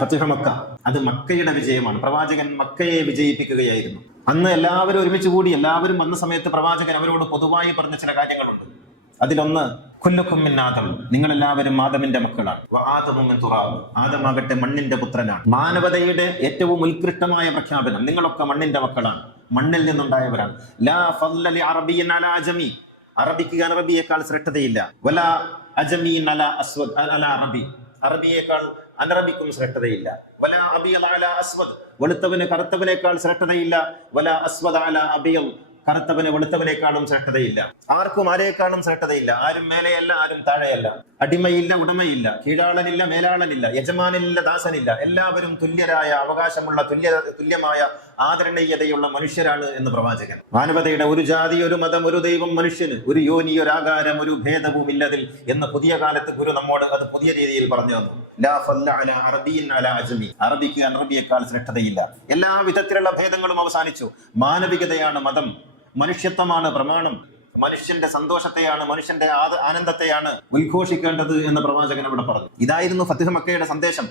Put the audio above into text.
ഫത്ഹ് Mecca അത് മക്കയുടെ വിജയമാണ്. പ്രവാചകൻ മക്കയെ വിജയിപ്പിക്കുകയായിരുന്നു. അന്ന് എല്ലാവരും ഒരുമിച്ച് കൂടി, എല്ലാവരും വന്ന സമയത്ത് പ്രവാചകൻ അവരോട് പൊതുവായി പറഞ്ഞ ചില കാര്യങ്ങളുണ്ട്. അതിലൊന്ന്, കുല്ലുക്കും മിൻ ആദം, നിങ്ങളെല്ലാവരും ആദമിന്റെ മക്കളാണ്. വആദമു മിൻ തുറാബ്, ആദമാകട്ടെ മണ്ണിന്റെ പുത്രനാണ്. മാനവതയുടെ ഏറ്റവും ഉത്കൃഷ്ടമായ പ്രഖ്യാപനം, നിങ്ങളൊക്കെ മണ്ണിന്റെ മക്കളാണ്, മണ്ണിൽ നിന്നുണ്ടായവരാണ്. ലാ ഫദ്ല ലി അറബിയ്യിൻ അലാ അജമി, അറബിക്ക് അനറബിയേക്കാൾ ശ്രേഷ്ഠതയില്ല. വലാ അജമിയ്യിൻ അലാ അസ്വദ് അലാ അറബി, അറബിയേക്കാൾ അനറബിക്കും ശ്രേഷ്ഠതയില്ല. വലാ അബിയൽ അലാ അസ്വദ്, വെളുത്തവന് കറുത്തവനേക്കാൾ ശ്രേഷ്ഠതയില്ല. വലാ അസ്വദ് അലാ അബിയൽ, കറുത്തവന് വെളുത്തവനേക്കാളും ശ്രേഷ്ഠതയില്ല. ആർക്കും ആരേക്കാളും ശ്രേഷ്ഠതയില്ല. ആരും മേലെയല്ല, ആരും താഴെയല്ല. അടിമയില്ല, ഉടമയില്ല, കീഴാളനില്ല, മേലാളനില്ല, യജമാനില്ല, ദാസനില്ല. എല്ലാവരും തുല്യരായ, അവകാശമുള്ള, തുല്യമായ ആദരണീയതയുള്ള മനുഷ്യരാണ് എന്ന് പ്രവാചകൻ. മാനവതയുടെ ഒരു ജാതി, ഒരു മതം, ഒരു ദൈവം, മനുഷ്യന് ഒരു യോനി, ഒരു ആകാരം, ഒരു ഭേദവും ഇല്ലതിൽ എന്ന് പുതിയ കാലത്ത് ഗുരു നമ്മോട് അത് പുതിയ രീതിയിൽ പറഞ്ഞു തന്നു. ലാ ഫദ്ല അലാ അറബിയ്യിൻ അലാ അജമി, അറബിക്ക് അനറബിയേക്കാൾ ശ്രേഷ്ഠതയില്ല. എല്ലാ വിധത്തിലുള്ള ഭേദങ്ങളും അവസാനിച്ചു. മാനവികതയാണ് മതം, മനുഷ്യത്വമാണ് പ്രമാണം. മനുഷ്യന്റെ സന്തോഷത്തെയാണ്, മനുഷ്യന്റെ ആനന്ദത്തെയാണ് ഉദ്ഘോഷിക്കേണ്ടത് എന്ന് പ്രവാചകൻ അവിടെ പറഞ്ഞു. ഇതായിരുന്നു ഫത്ഹ് മക്കയുടെ സന്ദേശം.